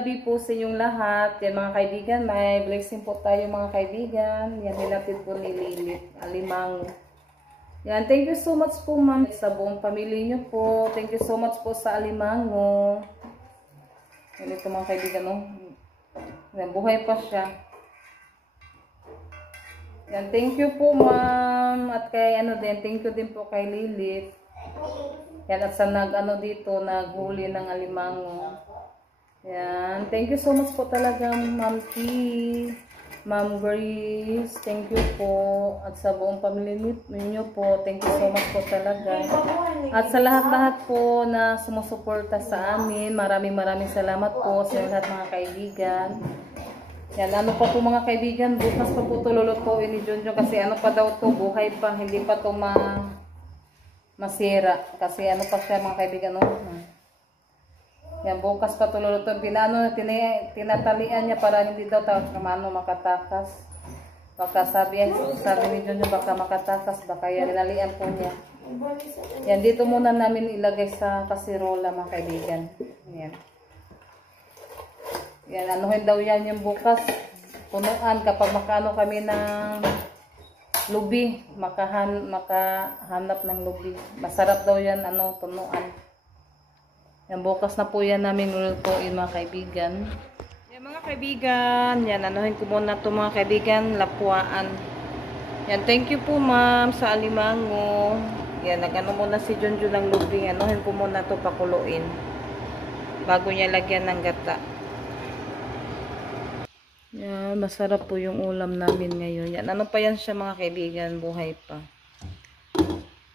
gabi po sa inyong lahat. Yan mga kaibigan, may blessing po tayo mga kaibigan. Yan, hinapit po ni Lilit, Alimango. Yan, thank you so much po ma'am sa buong pamilya niyo po. Thank you so much po sa Alimango. Yan ito mga kaibigan, no? Yan, buhay pa siya. Yan, thank you po ma'am. At kay thank you din po kay Lilit. Yan, at sa dito, naghuli ng alimango. Yan, thank you so much po talaga Ma'am T, Ma'am Grace, thank you po. At sa buong pamilya niyo po, thank you so much po talaga. At sa lahat-lahat po na sumusuporta sa amin, maraming salamat po sa lahat mga kaibigan. Yan, ano pa po mga kaibigan, bukas pa po tululutuin ni Junjun kasi ano pa daw to, buhay pa, hindi pa to masira. Kasi ano pa siya mga kaibigan, no? Yan, bukas pa tululutuin. Tinatalian niya para hindi daw makatakas. Baka sabi ni Junjun baka makatakas, baka yan, linalian po niya. Yan, dito muna namin ilagay sa kasirola mga kaibigan. Yan. Yan, anuhin daw yan yung bukas. Punuan kapag makaano kami ng lubi. Makahanap ng lubi. Masarap daw yan, punuan. Yan, bukas na po yan namin lulutuin mga kaibigan. Yan mga kaibigan. Yan, anuhin ko muna ito mga kaibigan. Lapuaan. Yan, thank you po ma'am sa alimango. Yan, nagano muna si Junjun ng lubi. Anuhin ko muna ito pakuluin. Bago niya lagyan ng gata. Yan, masarap po yung ulam namin ngayon. Yan, ano pa yan siya mga kaibigan, buhay pa.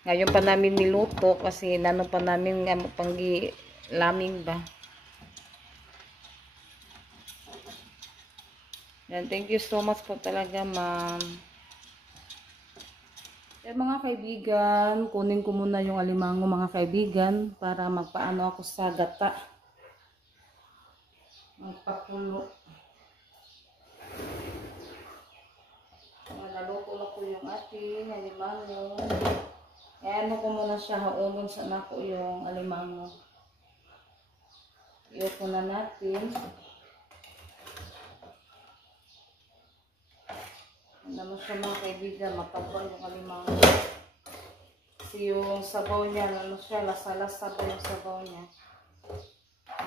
Ngayon pa namin niluto kasi pa namin laming ba. Yan, thank you so much po talaga ma'am. Yan mga kaibigan, kunin ko muna yung alimango mga kaibigan para magpaano ako sa gata. Magpakulo. Naluto na po yung ating alimango. Ayan ko muna siya, haulon sa nako yung alimango. Iyoko na natin. Naman siya mga kaibigan, matabang yung alimango. Kasi yung sabaw niya, lasa-lasa ba yung sabaw niya.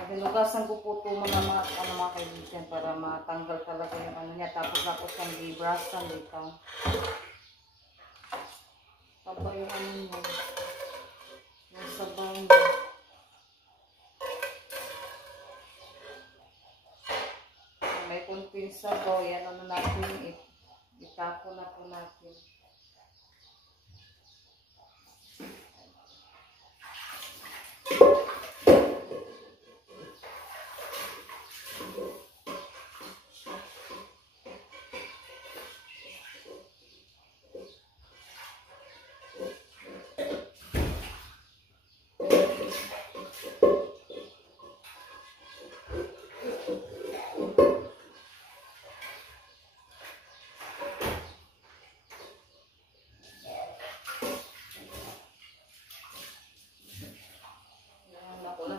Binugasan ko po ito mga kaibigan para matanggal talaga yung niya. Tapos yung librasan dito. Taba yung niya. Yung sabaw niya. May kunting sabaw. Yan natin. Itapo na po natin.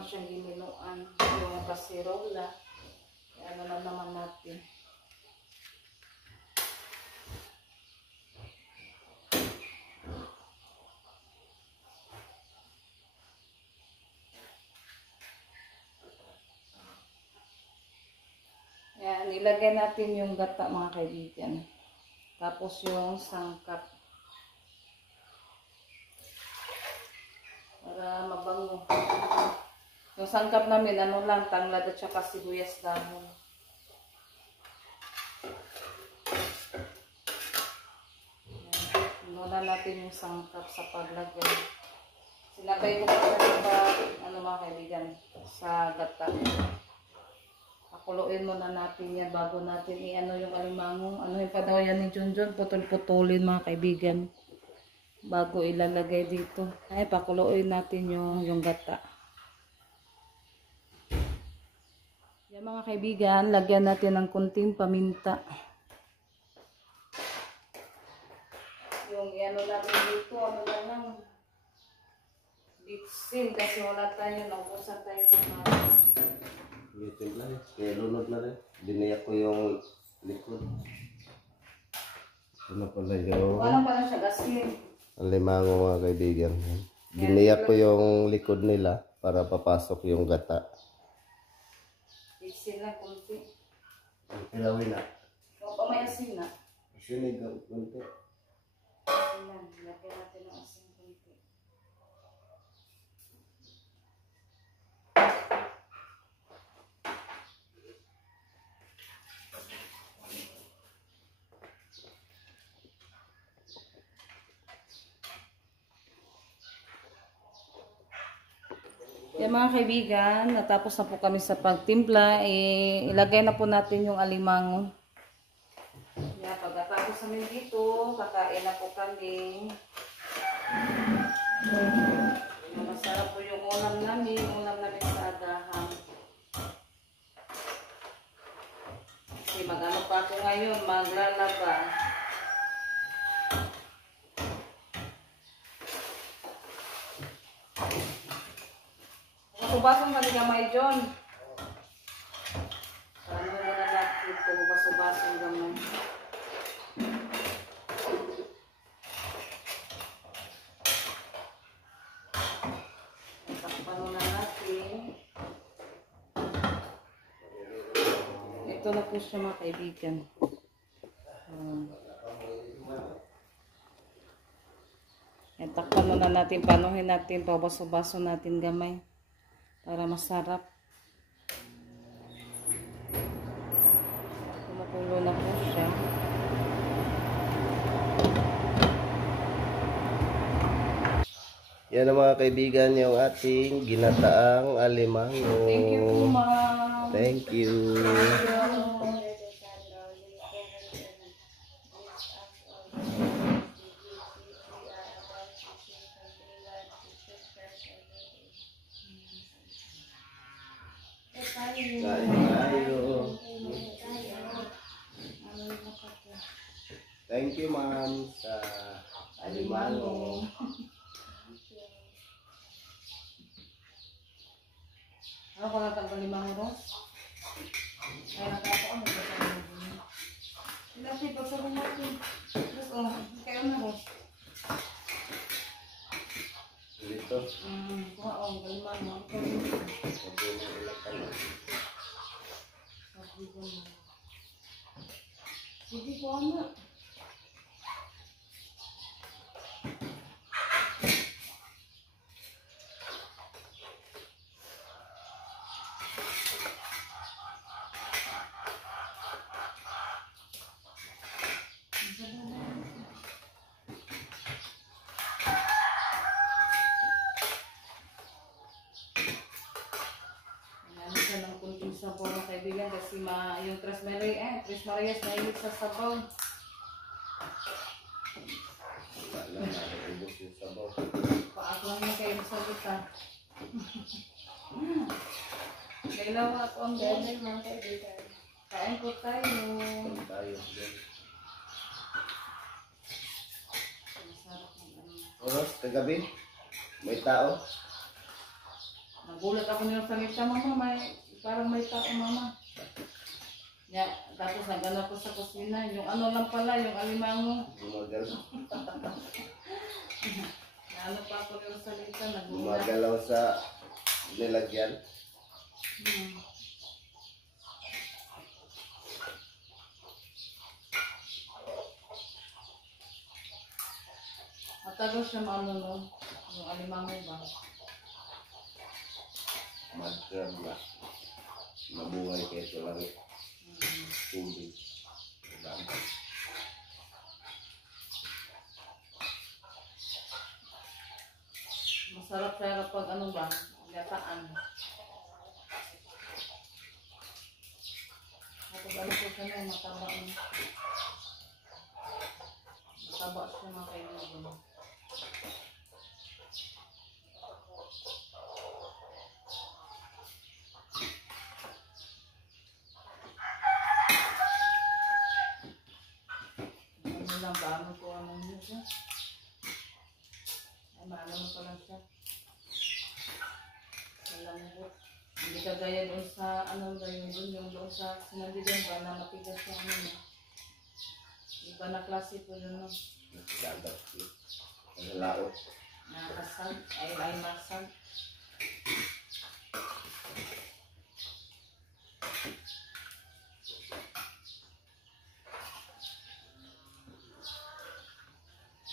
Siyang giminuan yung kasirola. Ano na naman natin. Yan, ilagay natin yung gata mga kaibigan. Tapos yung sangkap. Para mabango. Yung sangkap namin, tanglad at saka sibuyas dahon. Muna natin yung sangkap sa paglagay. Sinabay ko pa mga kaibigan, sa gata. Pakuluin muna natin yan bago natin yung alimango. Anuhin pa daw yan ni Junjun, putol-putulin mga kaibigan. Bago ilalagay dito. Ay, pakuluin natin yung gata. Yan mga kaibigan, lagyan natin ng kunting paminta. Yung natin dito, lang bitsin kasi wala tayo, naubusan tayo ng Timpla rin. Kaya lunod na rin. Biniyak ko yung likod. Ano pala yun? Walang pala siya gasin. Ang limango mga kaibigan. Biniyak ko yung likod nila para papasok yung gata. Asin lang kunti. Ilawin na. O pa may asin na. Sinig ang kunti. Asin lang. Lagyan natin ng asin kunti. Yan mga kaibigan, natapos na po kami sa pagtimpla. Ilagay na po natin yung alimango. Yan, pagkatapos namin dito, kakain na po kami. Masarap po yung ulam namin sa agahan. Kasi mag-ano pa ako ngayon, maglalaba. Basong ka gamay, John. Ano mo na natin ito, basong gamay. Takpan na natin. Ito na po siya mga kaibigan. Takpan na natin, panuhin natin, pabaso-baso natin gamay. Para masarap. Kumukulo na po siya. Yan ang mga kaibigan yung ating ginataang alimango. Thank you po, ma'am. Thank you. Thank you, ma'am, sa alimango. Ano ko lang tang alimango, Ros? Ay, nakako ano ba sa alimango? Ilasi, pagsabi natin. Ros, oh, kayo na, Ros. Dito. Kuha, oh, alimango. Sige ko, ano? Sabaw mga kaibigan kasi yung Tres Marias mahilig sa sabaw. Wala na, ubos yung sabaw. Paako lang kayo sa buta. Kailaw ako ang gano'n mga kaibigan. Kain po tayo. Tayo din. Masarap ng ano. Oras, kagabi, may tao. Nagulat ako nila salita, mama, parang may tao, mama. Ya, tapos nagano ko sa kusina, yung ano lang pala, yung alimango. Gumagalaw. Ano pa ako nila salita, nagulat. Gumagalaw sa nilagyan. Matagal siya maano no, yung alimango ba? Mag-grab na. Mabuhay kayo ito lang. Tubig. Masarap siya kapag ano ba, gataan. Kapag ano po siya na, mataba siya mga kaibigan. Lang ba? Ano po ang ano siya? Ay, maano mo pa lang siya. Malambot. Hindi kagaya doon sa ano ba yung doon sa sinandigan ba na matigas yung ano na. Iba na klase po yun no. Dagat. Ang laot. Nakasag, ay masag.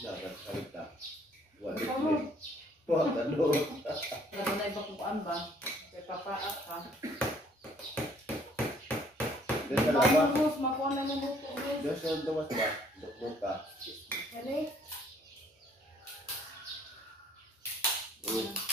Dagat salita. Wala Ano? Wala doon. Pero na iba kukuan ba? Kaya papaak ka. Doon sa labas. Gus, makuha na ng luto, Gus. Doon sa labas ba? Doon ka. Kali? Mm.